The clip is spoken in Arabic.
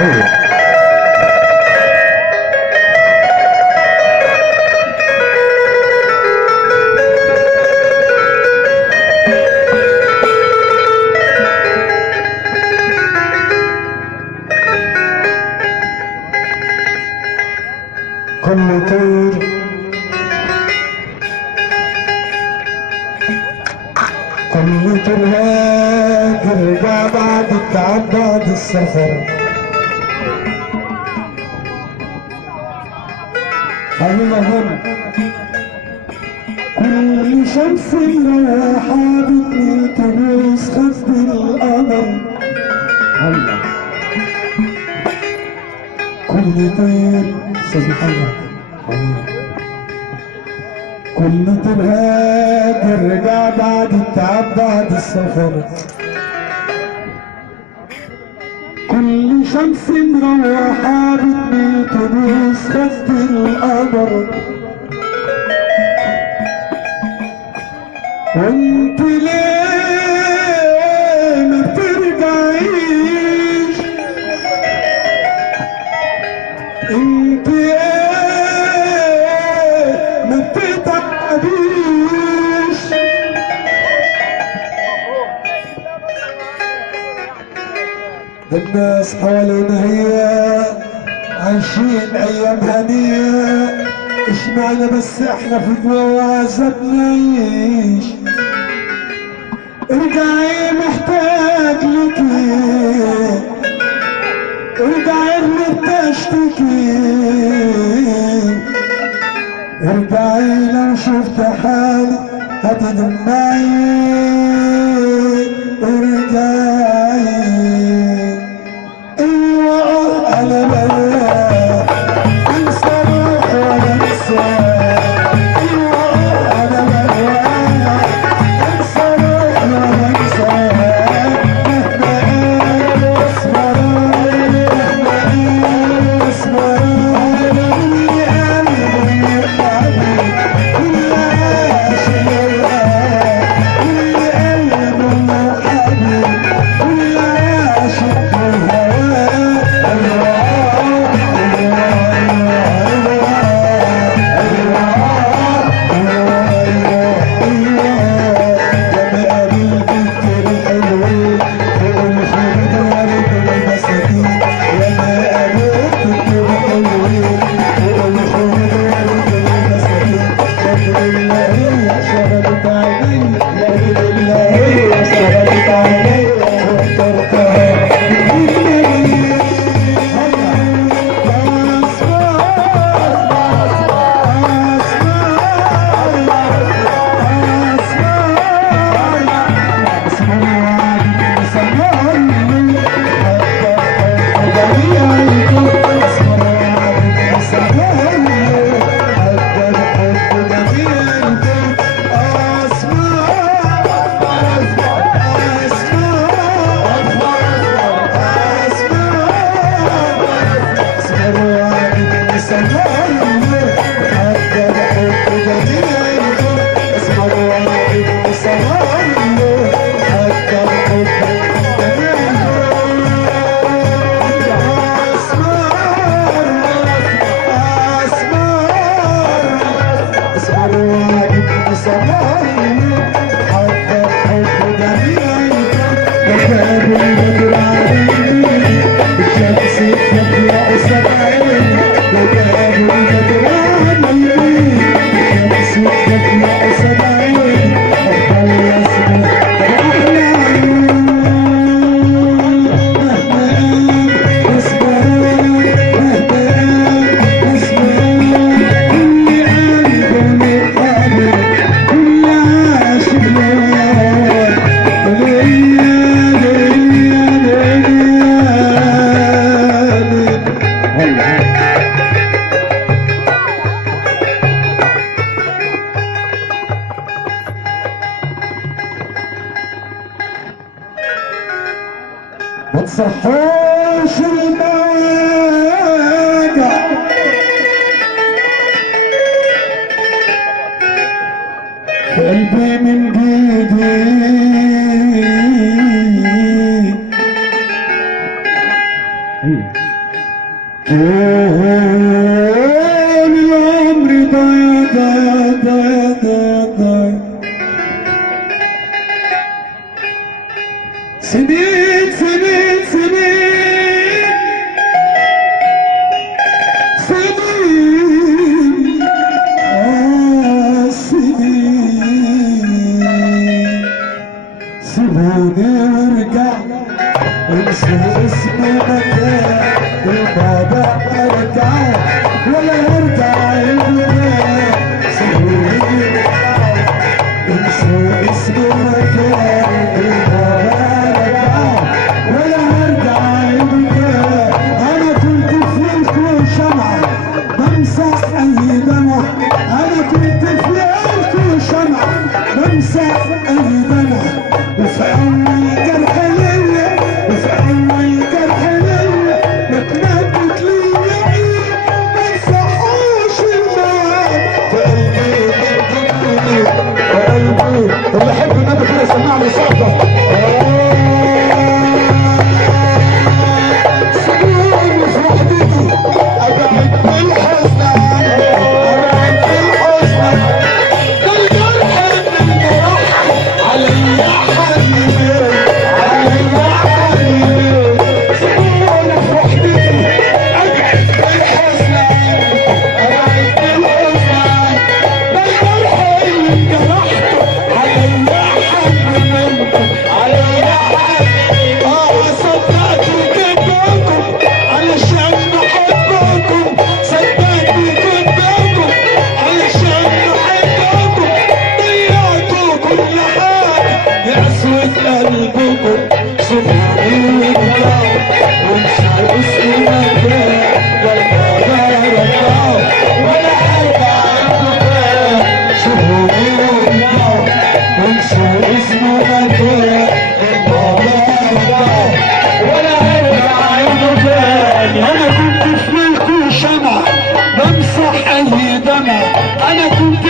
كل طير كل طير يرجع بعد التعب بعد السفر. خلينا هنا كل شمس رايحة بتميل تبوس خد القمر. الله كل طير استاذ محمد كل طير يرجع بعد التعب بعد السفر. كل شمس مروحة بتميل تبوس خد القمر. وانت ليه ما بترجعيش؟ انت ايه ما بتتعبيش؟ الناس حوالينا هي عايشين ايام هنيه، اشمعنى بس احنا في جوازة بنعيش؟ ارجعي محتاج لكي، ارجعي اللي بتشتكي، ارجعي لو شفت حالي هتدمعي. ارجعي ايوه انا بلاك انسى روح ولا انسى. ايوه انا بلاك انسى روح ولا انسى. مهما قالوا اسمعوني، مهما قالوا اسمعوني. اللي قلبه يرحمني واللي عاشق يرقاك، واللي قلبه يرحمني واللي عاشق ما تصحوش المواجع في قلبي من جديد. طول العمر ضايع ضايع ضايع ضايع ضايع سنين سنين سنين سنين سنين سيبوني وارجع انسى اسمي مكان البابا ارجع ولا ارجع المكان سيبوني انسى اسمي مكان البابا ارجع ولا ارجع المكان انا كنت فيك وشمعة بمسح اي دمع انا كنت فيك وشمعة بمسح اي دمع وفي اول جرح ليا وفي اول جرح ليا بتنبت ليا ما يصحوش الماء في قلبي اللي يحب النبي كده يسمعني صوته سيبوني في وحدتي ابعد بالحزن ابعد بالحزن الجرح من الجرح عليا حبيبي عليا حبيبي سيبوني في وحدتي ابعد بالحزن ابعد بالحزن الجرح اللي انجرحته عليا حبيبي عليا حبيبي صدقت كذبكم علشان بحبكم صدقت كذبكم علشان بحبكم ضيعتوا كل حاجة يعسود قلبكم سيبوني وارجعوا وانسوا اسمي مكان والبابا رجعوا ولا ارجع المكان سيبوني وارجعوا وانسوا اسمي مكان والبابا رجعوا ولا ارجع المكان انا كنت فيك وشمعة بمسح اي دمع انا كنت